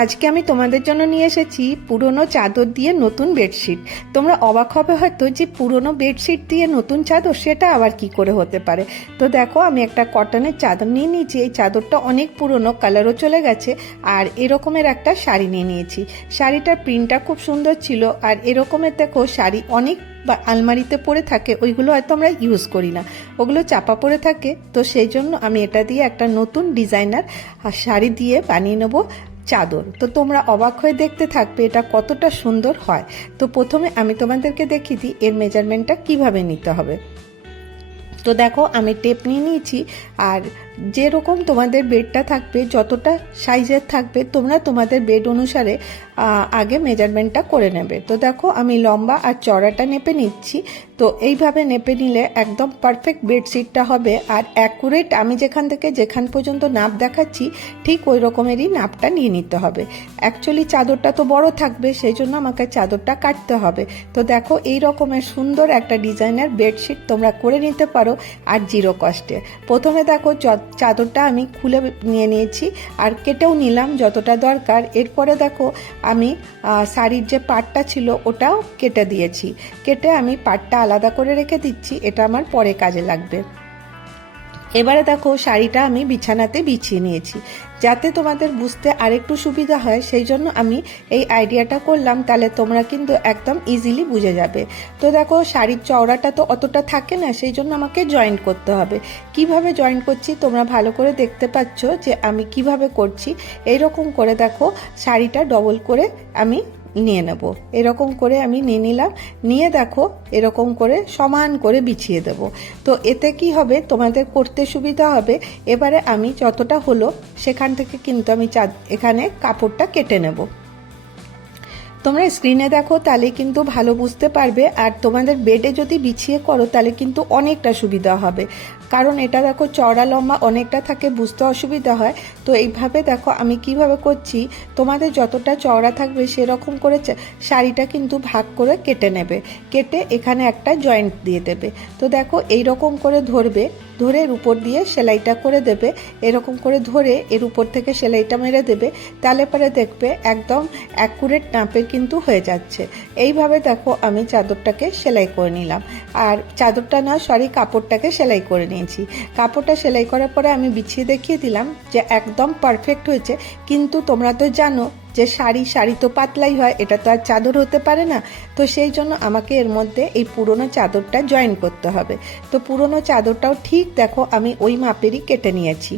আজকে আমি তোমাদের জন্য নিয়ে এসেছি পুরনো চাদর দিয়ে নতুন বেডশিট। তোমরা অবাক হবে হয়তো যে পুরনো বেডশিট দিয়ে নতুন চাদর, সেটা আবার কি করে হতে পারে? তো দেখো, আমি একটা কটনের চাদর নিয়ে নিয়েছি। এই চাদরটা অনেক পুরনো, কালারও চলে গেছে, আর এরকমের একটা শাড়ি নিয়ে নিয়েছি। শাড়িটার প্রিন্টটা খুব সুন্দর ছিল, আর এরকমের দেখো, শাড়ি অনেক বা আলমারিতে পড়ে থাকে, ওইগুলো হয়তো আমরা ইউজ করি না। ওগুলো চাপা পড়ে থাকে, তো সেই জন্য আমি এটা দিয়ে একটা নতুন ডিজাইনার শাড়ি দিয়ে বানিয়ে নেব। চাদর। তো তোমরা অবাক হয়ে দেখতে থাকবে এটা কতটা সুন্দর হয়। তো প্রথমে আমি তোমাদেরকে দেখিয়ে দিই এর মেজারমেন্টটা কীভাবে নিতে হবে। তো দেখো আমি টেপ নিয়ে নিয়েছি আর যেরকম তোমাদের বেডটা থাকবে, যতটা সাইজের থাকবে, তোমরা তোমাদের বেড অনুসারে আগে মেজারমেন্টটা করে নেবে। তো দেখো আমি লম্বা আর চড়াটা নেপে নিচ্ছি। তো এইভাবে নেপে নিলে একদম পারফেক্ট বেডশিটটা হবে। আর অ্যাকুরেট আমি যেখান থেকে যেখান পর্যন্ত নাপ দেখাচ্ছি, ঠিক ওই রকমেরই নাপটা নিয়ে নিতে হবে। অ্যাকচুয়ালি চাদরটা তো বড় থাকবে সেই জন্য আমাকে চাদরটা কাটতে হবে। তো দেখো এই রকমের সুন্দর একটা ডিজাইনের বেডশিট তোমরা করে নিতে পারো আর জিরো কস্টে প্রথমে দেখো চাদরটা আমি খুলে নিয়ে নিয়েছি আর কেটেও নিলাম যতটা দরকার। এরপরে দেখো আমি শাড়ির যে পাটটা ছিল ওটাও কেটে দিয়েছি। কেটে আমি পাটটা আলাদা করে রেখে দিচ্ছি, এটা আমার পরে কাজে লাগবে। এবারে দেখো, শাড়িটা আমি বিছানাতে বিছিয়ে নিয়েছি। যাতে তোমাদের বুঝতে আরেকটু সুবিধা হয়, সেই জন্য আমি এই আইডিয়াটা করলাম, তাহলে তোমরা কিন্তু একদম ইজিলি বুঝে যাবে। তো দেখো, শাড়ির চওড়াটা তো অতটা থাকে না, সেই জন্য আমাকে জয়েন করতে হবে। কীভাবে জয়েন করছি, তোমরা ভালো করে দেখতে পাচ্ছ যে আমি কীভাবে করছি। এইরকম করে দেখো, শাড়িটা ডবল করে আমি নিয়ে নেব। এরকম করে আমি নিয়ে নিলাম। নিয়ে দেখো, এরকম করে সমান করে বিছিয়ে দেব। তো এতে কি হবে? তোমাদের করতে সুবিধা হবে। এবারে আমি যতটা হলো, সেখান থেকে কিন্তু আমি চাঁদ এখানে কাপড়টা কেটে নেব। তোমরা স্ক্রিনে দেখো, তাহলে কিন্তু ভালো বুঝতে পারবে। আর তোমাদের বেডে যদি বিছিয়ে করো, তাহলে কিন্তু অনেকটা সুবিধা হবে। কারণ এটা দেখো চড়া লম্বা অনেকটা থাকে, বুঝতে অসুবিধা হয়। তো এইভাবে দেখো আমি কীভাবে করছি, তোমাদের যতটা চওড়া থাকবে সেরকম করে শাড়িটা কিন্তু ভাগ করে কেটে নেবে। কেটে এখানে একটা জয়েন্ট দিয়ে দেবে। তো দেখো এই রকম করে ধরবে। ধরে এর উপর দিয়ে সেলাইটা করে দেবে। এরকম করে ধরে এর উপর থেকে সেলাইটা মেরে দেবে। তাহলে পরে দেখবে একদম অ্যাকুরেট নাপে কিন্তু হয়ে যাচ্ছে। এইভাবে দেখো আমি চাদরটাকে সেলাই করে নিলাম। আর চাদরটা না সরি কাপড়টাকে সেলাই করে নিয়েছি। কাপড়টা সেলাই করার পরে আমি বিছিয়ে দেখিয়ে দিলাম যে একদম পারফেক্ট হয়েছে। কিন্তু তোমরা তো জানো যে শাড়ি শাড়ি তো পাতলাই হয়, এটা তো আর চাদর হতে পারে না। তো সেই জন্য আমাকে এর মধ্যে এই পুরনো চাদরটা জয়েন করতে হবে। তো পুরনো চাদরটাও ঠিক দেখো, আমি ওই মাপেরই কেটে নিয়েছি।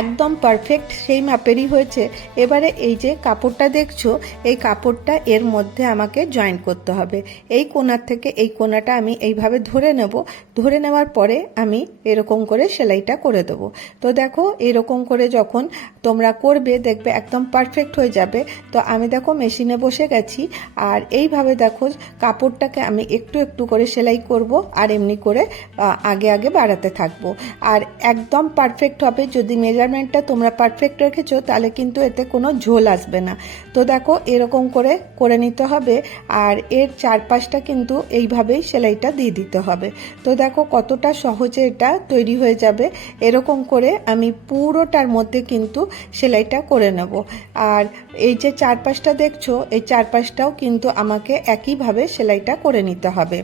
একদম পারফেক্ট সেই মাপেরই হয়েছে। এবারে এই যে কাপড়টা দেখছ, এই কাপড়টা এর মধ্যে আমাকে জয়েন করতে হবে। এই কোনার থেকে এই কোনাটা আমি এইভাবে ধরে নেব। ধরে নেওয়ার পরে আমি এরকম করে সেলাইটা করে দেবো। তো দেখো, এরকম করে যখন তোমরা করবে, দেখবে একদম পারফেক্ট হয়ে যাবে। তো আমি দেখো মেশিনে বসে গেছি। আর এইভাবে দেখো কাপড়টাকে আমি একটু একটু করে সেলাই করব আর এমনি করে আগে আগে বাড়াতে থাকব। আর একদম পারফেক্ট হবে যদি মেজারমেন্টটা তোমরা পারফেক্ট রেখেছো, তাহলে কিন্তু এতে কোনো ঝোল আসবে না। তো দেখো, এরকম করে করে নিতে হবে, আর এর চারপাশটা কিন্তু এইভাবেই সেলাইটা দিয়ে দিতে হবে। তো দেখো, কতটা সহজে এটা তৈরি হয়ে যাবে। এরকম করে আমি পুরোটার মধ্যে কিন্তু সেলাইটা করে নেব। আর এই যে চারপাশটা দেখছ, এই চারপাশটাও কিন্তু আমাকে একইভাবে সেলাইটা করে নিতে হবে।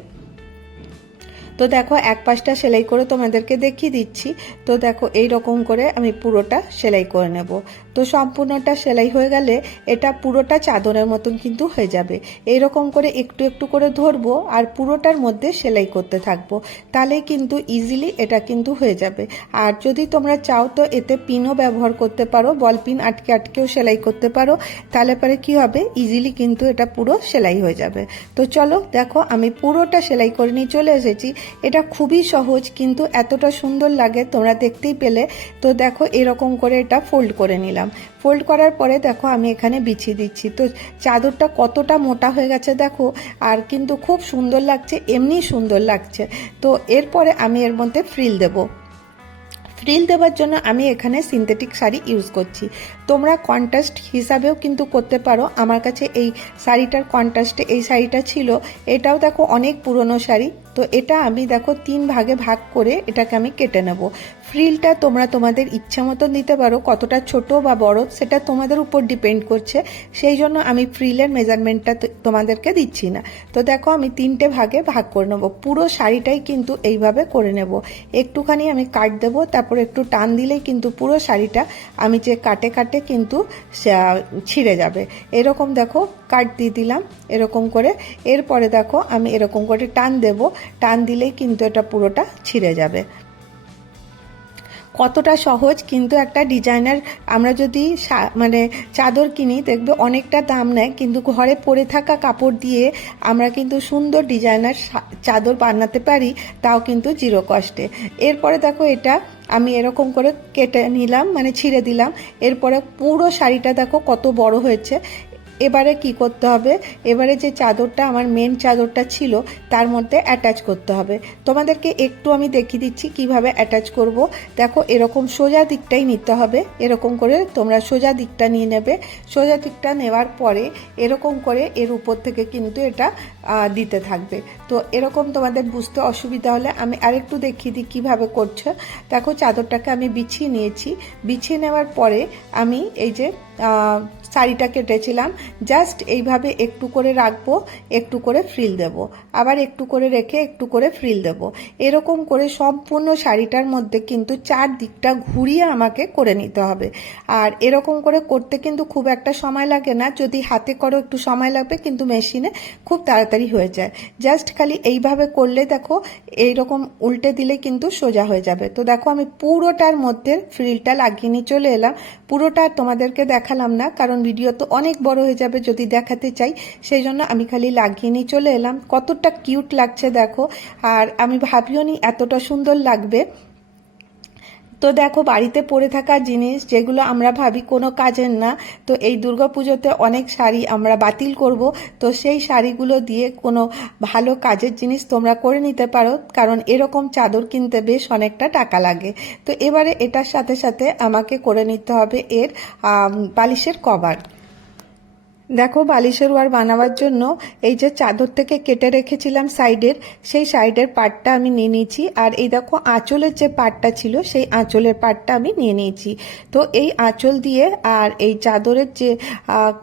তো দেখো, এক পাশটা সেলাই করে তোমাদেরকে দেখিয়ে দিচ্ছি। তো দেখো এই রকম করে আমি পুরোটা সেলাই করে নেব। তো সম্পূর্ণটা সেলাই হয়ে গেলে এটা পুরোটা চাদরের মতন কিন্তু হয়ে যাবে। এই রকম করে একটু একটু করে ধরবো আর পুরোটার মধ্যে সেলাই করতে থাকব। তাহলে কিন্তু ইজিলি এটা কিন্তু হয়ে যাবে। আর যদি তোমরা চাও তো এতে পিনও ব্যবহার করতে পারো, বল পিন আটকে আটকেও সেলাই করতে পারো। তাহলে পরে কি হবে? ইজিলি কিন্তু এটা পুরো সেলাই হয়ে যাবে। তো চলো, দেখো, আমি পুরোটা সেলাই করে নিয়ে চলে এসেছি। এটা খুবই সহজ, কিন্তু এতটা সুন্দর লাগে, তোমরা দেখতেই পেলে। তো দেখো, এরকম করে এটা ফোল্ড করে নিলাম। ফোল্ড করার পরে দেখো, আমি এখানে বিছিয়ে দিচ্ছি। তো চাদরটা কতটা মোটা হয়ে গেছে দেখো, আর কিন্তু খুব সুন্দর লাগছে, এমনি সুন্দর লাগছে। তো এরপরে আমি এর মধ্যে ফ্রিল দেবো। ফ্রিল দেওয়ার জন্য আমি এখানে সিনথেটিক শাড়ি ইউজ করছি। তোমরা কন্ট্রাস্ট হিসাবেও কিন্তু করতে পারো। আমার কাছে এই শাড়িটার কন্ট্রাস্টে এই শাড়িটা ছিল। এটাও দেখো অনেক পুরনো শাড়ি। তো এটা আমি দেখো তিন ভাগে ভাগ করে এটাকে আমি কেটে নেব। ফ্রিলটা তোমরা তোমাদের ইচ্ছা মতো দিতে পারো। কতটা ছোট বা বড় সেটা তোমাদের উপর ডিপেন্ড করছে। সেই জন্য আমি ফ্রিলের মেজারমেন্টটা তোমাদেরকে দিচ্ছি না। তো দেখো আমি তিনটে ভাগে ভাগ করে নেব। পুরো শাড়িটাই কিন্তু এইভাবে করে নেব। একটুখানি আমি কাট দেবো, তারপর একটু টান দিলেই কিন্তু পুরো শাড়িটা আমি যে কাটে কাটে কিন্তু ছিঁড়ে যাবে। এরকম দেখো কাট দিয়ে দিলাম, এরকম করে। এরপরে দেখো আমি এরকম করে টান দেব। টান দিলেই কিন্তু এটা পুরোটা ছিঁড়ে যাবে। কতটা সহজ কিন্তু একটা ডিজাইনার, আমরা যদি মানে চাদর কিনি, দেখবে অনেকটা দাম নেয়, কিন্তু ঘরে পরে থাকা কাপড় দিয়ে আমরা কিন্তু সুন্দর ডিজাইনার চাদর বানাতে পারি, তাও কিন্তু জিরো কস্টে এরপরে দেখো এটা আমি এরকম করে কেটে নিলাম মানে ছিঁড়ে দিলাম। এরপরে পুরো শাড়িটা দেখো কত বড় হয়েছে। এবারে কি করতে হবে? এবারে যে চাদরটা, আমার মেন চাদরটা ছিল, তার মধ্যে অ্যাটাচ করতে হবে। তোমাদেরকে একটু আমি দেখিয়ে দিচ্ছি কীভাবে অ্যাটাচ করব। দেখো, এরকম সোজা দিকটাই নিতে হবে। এরকম করে তোমরা সোজা দিকটা নিয়ে নেবে। সোজা দিকটা নেওয়ার পরে এরকম করে এর উপর থেকে কিন্তু এটা দিতে থাকবে। তো এরকম তোমাদের বুঝতে অসুবিধা হলে আমি আরেকটু দেখিয়ে দিই কীভাবে করছ। দেখো, চাদরটাকে আমি বিছিয়ে নিয়েছি। বিছিয়ে নেওয়ার পরে আমি এই যে শাড়িটা কেটেছিলাম। জাস্ট এইভাবে একটু করে রাখব, একটু করে ফ্রিল দেব। আবার একটু করে রেখে একটু করে ফ্রিল দেব। এরকম করে সম্পূর্ণ শাড়িটার মধ্যে কিন্তু চার দিকটা ঘুরিয়ে আমাকে করে নিতে হবে। আর এরকম করে করতে কিন্তু খুব একটা সময় লাগে না। যদি হাতে করো একটু সময় লাগবে, কিন্তু মেশিনে খুব তাড়াতাড়ি হয়ে যায়। জাস্ট খালি এইভাবে করলে দেখো, এইরকম উল্টে দিলে কিন্তু সোজা হয়ে যাবে। তো দেখো, আমি পুরোটার মধ্যে ফ্রিলটা লাগিয়ে নিয়ে চলে এলাম। পুরোটা তোমাদেরকে তোমাদেরকে দেখালাম না, কারণ ভিডিও তো অনেক বড় হয়ে যাবে যদি দেখাতে চাই। সেই জন্য আমি খালি লাগিয়ে নিয়ে চলে এলাম। কতটা কিউট লাগছে দেখো। আর আমি ভাবিও নি এতটা সুন্দর লাগবে। তো দেখো, বাড়িতে পরে থাকা জিনিস যেগুলো আমরা ভাবি কোনো কাজের না, তো এই দুর্গাপুজোতে অনেক শাড়ি আমরা বাতিল করব। তো সেই শাড়িগুলো দিয়ে কোনো ভালো কাজের জিনিস তোমরা করে নিতে পারো, কারণ এরকম চাদর কিনতে বেশ অনেকটা টাকা লাগে। তো এবারে এটার সাথে সাথে আমাকে করে নিতে হবে এর পালিশের কভার। দেখো, বালিশের ওয়ার বানাবার জন্য এই যে চাদর থেকে কেটে রেখেছিলাম সাইডের, সেই সাইডের পাটটা আমি নিয়ে নিয়েছি। আর এই দেখো, আঁচলের যে পাটটা ছিল, সেই আঁচলের পাটটা আমি নিয়ে নিয়েছি। তো এই আঁচল দিয়ে আর এই চাদরের যে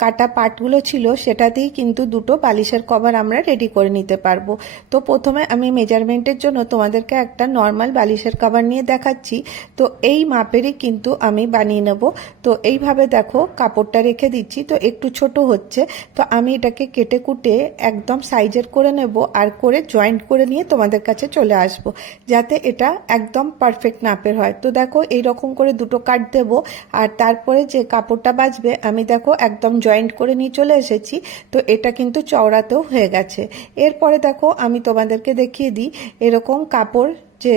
কাটা পাটগুলো ছিল, সেটা দিয়েই কিন্তু দুটো বালিশের কভার আমরা রেডি করে নিতে পারব। তো প্রথমে আমি মেজারমেন্টের জন্য তোমাদেরকে একটা নর্মাল বালিশের কভার নিয়ে দেখাচ্ছি। তো এই মাপেরই কিন্তু আমি বানিয়ে নেব। তো এইভাবে দেখো, কাপড়টা রেখে দিচ্ছি। তো একটু ছোট হচ্ছে। তো আমি এটাকে কেটে কুটে একদম সাইজের করে নেব আর করে জয়েন্ট করে নিয়ে তোমাদের কাছে চলে আসব, যাতে এটা একদম পারফেক্ট নাপের হয়। তো দেখো এই রকম করে দুটো কাট দেব আর তারপরে যে কাপড়টা বাজবে, আমি দেখো একদম জয়েন্ট করে নিয়ে চলে এসেছি, তো এটা কিন্তু চওড়াতেও হয়ে গেছে। এরপরে দেখো, আমি তোমাদেরকে দেখিয়ে দিই, এরকম কাপড় যে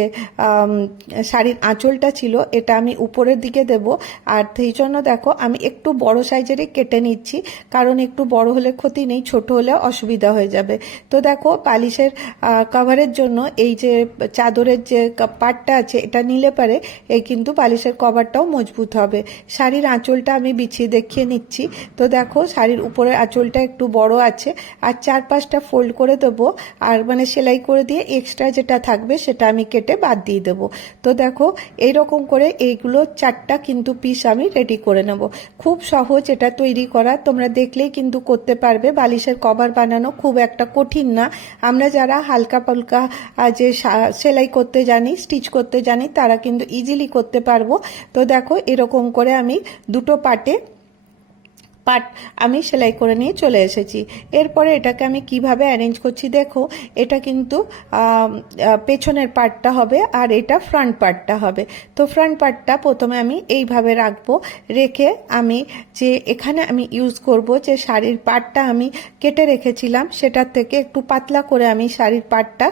শাড়ির আঁচলটা ছিল, এটা আমি উপরের দিকে দেব। আর সেই জন্য দেখো, আমি একটু বড় সাইজেরই কেটে নিচ্ছি, কারণ একটু বড় হলে ক্ষতি নেই, ছোট হলে অসুবিধা হয়ে যাবে। তো দেখো, পালিশের কভারের জন্য এই যে চাদরের যে পাটটা আছে, এটা নিলে পারে, এই কিন্তু পালিশের কভারটাও মজবুত হবে। শাড়ির আঁচলটা আমি বিছিয়ে দেখিয়ে নিচ্ছি। তো দেখো, শাড়ির উপরের আঁচলটা একটু বড় আছে, আর চার পাঁচটা ফোল্ড করে দেবো। আর মানে সেলাই করে দিয়ে এক্সট্রা যেটা থাকবে, সেটা আমি কেটে বাদ দিয়ে দেবো। তো দেখো, এইরকম করে এইগুলো চারটা কিন্তু পিস আমি রেডি করে নেব। খুব সহজ এটা তৈরি করা, তোমরা দেখলেই কিন্তু করতে পারবে। বালিশের কভার বানানো খুব একটা কঠিন না। আমরা যারা হালকা পালকা যে সেলাই করতে জানি স্টিচ করতে জানি, তারা কিন্তু ইজিলি করতে পারব। তো দেখো, এরকম করে আমি দুটো পার্টে পাট আমি সেলাই করে নিয়ে চলে এসেছি। এরপরে এটাকে আমি কীভাবে অ্যারেঞ্জ করছি দেখো, এটা কিন্তু পেছনের পার্টটা হবে আর এটা ফ্রন্ট পার্টটা হবে। তো ফ্রন্ট পার্টটা প্রথমে আমি এইভাবে রাখব, রেখে আমি যে এখানে আমি ইউজ করব যে শাড়ির পার্টটা আমি কেটে রেখেছিলাম, সেটার থেকে একটু পাতলা করে আমি শাড়ির পার্টটা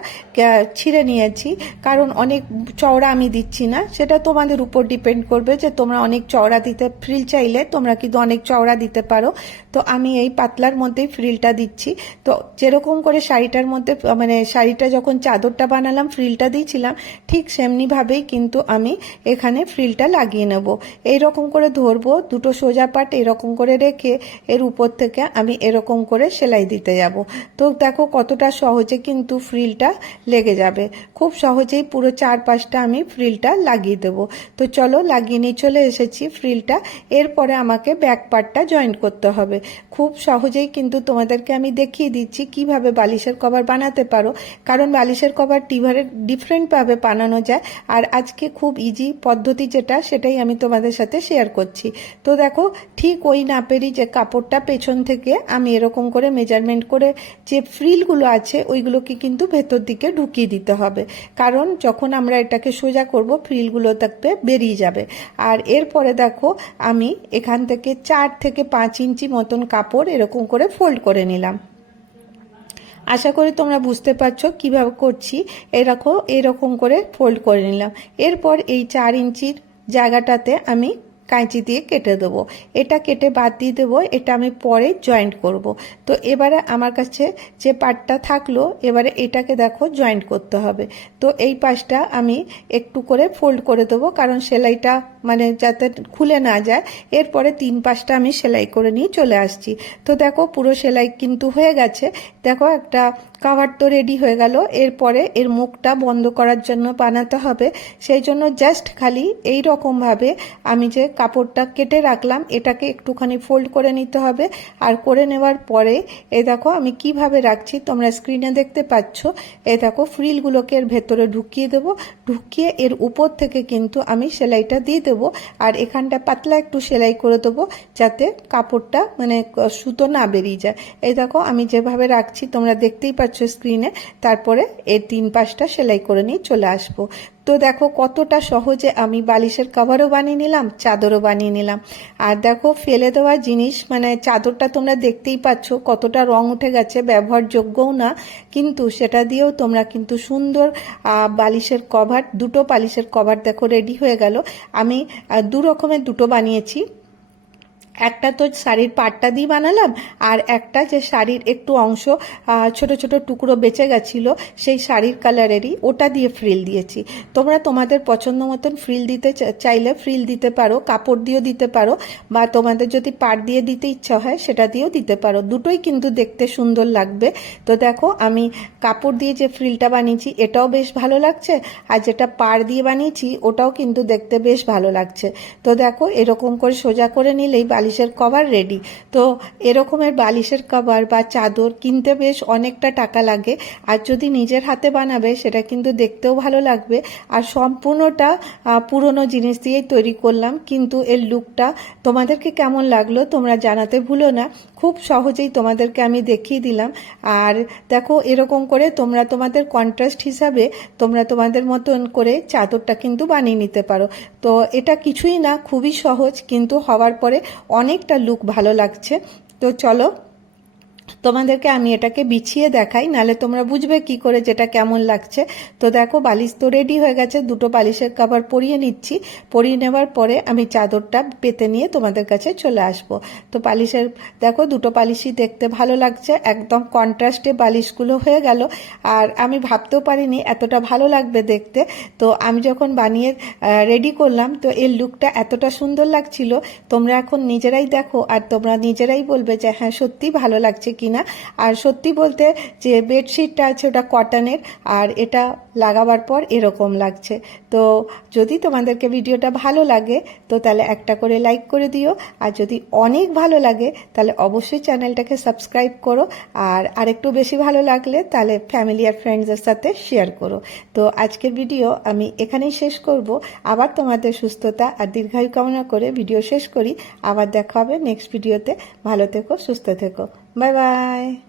ছিঁড়ে নিয়েছি। কারণ অনেক চওড়া আমি দিচ্ছি না, সেটা তোমাদের উপর ডিপেন্ড করবে যে তোমরা অনেক চওড়া দিতে ফ্রিল চাইলে তোমরা কিন্তু অনেক চওড়া দিতে পারো। তো আমি এই পাতলার মধ্যেই ফ্রিলটা দিচ্ছি। তো যেরকম করে শাড়িটার মধ্যে মানে শাড়িটা যখন চাদরটা বানালাম, ফ্রিলটা দিয়েছিলাম, ঠিক সেমনিভাবেই কিন্তু আমি এখানে ফ্রিলটা লাগিয়ে নেব। এইরকম করে ধরবো, দুটো সোজা পাট এরকম করে রেখে এর উপর থেকে আমি এরকম করে সেলাই দিতে যাব। তো দেখো কতটা সহজে কিন্তু ফ্রিলটা লেগে যাবে। খুব সহজেই পুরো চার পাঁচটা আমি ফ্রিলটা লাগিয়ে দেবো। তো চলো লাগিয়ে নিয়ে চলে এসেছি ফ্রিলটা। এরপরে আমাকে ব্যাক পার্টটা জয়েন্ট করতে হবে। খুব সহজেই কিন্তু তোমাদেরকে আমি দেখিয়ে দিচ্ছি কীভাবে বালিশের কভার বানাতে পারো। কারণ বালিশের কভার টিভারের ডিফারেন্টভাবে বানানো যায়। আর আজকে খুব ইজি পদ্ধতি যেটা, সেটাই আমি তোমাদের সাথে শেয়ার করছি। তো দেখো, ঠিক ওই নাপেরই যে কাপড়টা পেছন থেকে আমি এরকম করে মেজারমেন্ট করে যে ফ্রিলগুলো আছে, ওইগুলোকে কিন্তু ভেতর দিকে ঢুকিয়ে দিতে হবে। কারণ যখন আমরা এটাকে সোজা করব ফ্রিলগুলো থাকবে বেরিয়ে যাবে। আর এরপরে দেখো, আমি এখান থেকে চার থেকে পাঁচ ইঞ্চি মতন কাপড় এরকম করে ফোল্ড করে নিলাম। আশা করি তোমরা বুঝতে পারছ কীভাবে করছি। এরকম এরকম করে ফোল্ড করে নিলাম। এরপর এই চার ইঞ্চির জায়গাটাতে আমি কাঁচি দিয়ে কেটে দেবো। এটা কেটে বাদ দিয়ে দেবো, এটা আমি পরে জয়েন্ট করব। তো এবারে আমার কাছে যে পার্টটা থাকল, এবারে এটাকে দেখো জয়েন্ট করতে হবে। তো এই পাশটা আমি একটু করে ফোল্ড করে দেবো, কারণ সেলাইটা মানে যাতে খুলে না যায়, এরপরে তিন পাশটা আমি সেলাই করে নিয়ে চলে আসছি। তো দেখো পুরো সেলাই কিন্তু হয়ে গেছে। দেখো একটা কাভার তো রেডি হয়ে গেল। এরপরে এর মুখটা বন্ধ করার জন্য বানাতে হবে। সেই জন্য জাস্ট খালি এই রকমভাবে আমি যে কাপড়টা কেটে রাখলাম, এটাকে একটুখানি ফোল্ড করে নিতে হবে। আর করে নেওয়ার পরে এ দেখো আমি কীভাবে রাখছি, তোমরা স্ক্রিনে দেখতে পাচ্ছ। এ দেখো ফ্রিলগুলোকে এর ভেতরে ঢুকিয়ে দেবো। ঢুকিয়ে এর উপর থেকে কিন্তু আমি সেলাইটা দিয়ে দেবো। আর এখানটা পাতলা একটু সেলাই করে দেবো, যাতে কাপড়টা মানে সুতো না বেরিয়ে যায়। এই দেখো আমি যেভাবে রাখছি, তোমরা দেখতেই পাচ্ছ স্ক্রিনে তারপরে এর তিন পাশটা সেলাই করে নিয়ে চলে আসব। তো দেখো কতটা সহজে আমি বালিশের কাভারও বানিয়ে নিলাম, চাদরও বানিয়ে নিলাম। আর দেখো ফেলে দেওয়া জিনিস মানে চাদরটা তোমরা দেখতেই পাচ্ছ, কতটা রং উঠে গেছে, ব্যবহারযোগ্যও না। কিন্তু সেটা দিয়েও তোমরা কিন্তু সুন্দর বালিশের কভার দুটো বালিশের কভার দেখো রেডি হয়ে গেল। আমি দু রকমের দুটো বানিয়েছি। একটা তো শাড়ির পাটটা দিয়ে বানালাম, আর একটা যে শাড়ির একটু অংশ ছোট ছোট টুকরো বেঁচে গেছিল, সেই শাড়ির কালারেরই ওটা দিয়ে ফ্রিল দিয়েছি। তোমরা তোমাদের পছন্দ মতন ফ্রিল দিতে চাইলে ফ্রিল দিতে পারো, কাপড় দিয়েও দিতে পারো, বা তোমাদের যদি পাট দিয়ে দিতে ইচ্ছা হয়, সেটা দিয়েও দিতে পারো। দুটোই কিন্তু দেখতে সুন্দর লাগবে। তো দেখো, আমি কাপড় দিয়ে যে ফ্রিলটা বানিয়েছি, এটাও বেশ ভালো লাগছে, আর যেটা পাড় দিয়ে বানিয়েছি, ওটাও কিন্তু দেখতে বেশ ভালো লাগছে। তো দেখো, এরকম করে সোজা করে নিলেই বালি বালিশের কভার রেডি তো এরকমের বালিশের কভার বা চাদর কিনতে বেশ অনেকটা টাকা লাগে। আর যদি নিজের হাতে বানাবে, সেটা কিন্তু দেখতেও ভালো লাগবে। আর সম্পূর্ণটা পুরনো জিনিস দিয়েই তৈরি করলাম। কিন্তু এর লুকটা তোমাদেরকে কেমন লাগল তোমরা জানাতে ভুলো না। খুব সহজেই তোমাদেরকে আমি দেখিয়ে দিলাম। আর দেখো, এরকম করে তোমরা তোমাদের কন্ট্রাস্ট হিসাবে তোমরা তোমাদের মতন করে চাদরটা কিন্তু বানিয়ে নিতে পারো। তো এটা কিছুই না, খুবই সহজ, কিন্তু হওয়ার পরে অনেকটা লুক ভালো লাগছে। তো চলো তোমাদেরকে আমি এটাকে বিছিয়ে দেখাই, নালে তোমরা বুঝবে কি করে যেটা কেমন লাগছে। তো দেখো, বালিশ তো রেডি হয়ে গেছে, দুটো বালিশের কাভার পরিয়ে নিচ্ছি। পরিয়ে নেওয়ার পরে আমি চাদরটা পেতে নিয়ে তোমাদের কাছে চলে আসব। তো বালিশের, দেখো, দুটো বালিশই দেখতে ভালো লাগছে, একদম কন্ট্রাস্টে বালিশগুলো হয়ে গেল। আর আমি ভাবতেও পারিনি এতটা ভালো লাগবে দেখতে। তো আমি যখন বানিয়ে রেডি করলাম, তো এর লুকটা এতটা সুন্দর লাগছিল। তোমরা এখন নিজেরাই দেখো, আর তোমরা নিজেরাই বলবে যে হ্যাঁ সত্যি ভালো লাগছে কিনা। আর সত্যি বলতে যে বেডশিটটা আছে ওটা কটনের, আর এটা লাগাবার পর এরকম লাগছে। তো যদি তোমাদেরকে ভিডিওটা ভালো লাগে, তো তাহলে একটা করে লাইক করে দিও। আর যদি অনেক ভালো লাগে, তাহলে অবশ্যই চ্যানেলটাকে সাবস্ক্রাইব করো। আর আরেকটু বেশি ভালো লাগলে, তাহলে ফ্যামিলি আর ফ্রেন্ডসের সাথে শেয়ার করো। তো আজকের ভিডিও আমি এখানেই শেষ করব। আবার তোমাদের সুস্থতা আর দীর্ঘায়ু কামনা করে ভিডিও শেষ করি। আবার দেখা হবে নেক্সট ভিডিওতে ভালো থেকো, সুস্থ থেকো। 拜拜。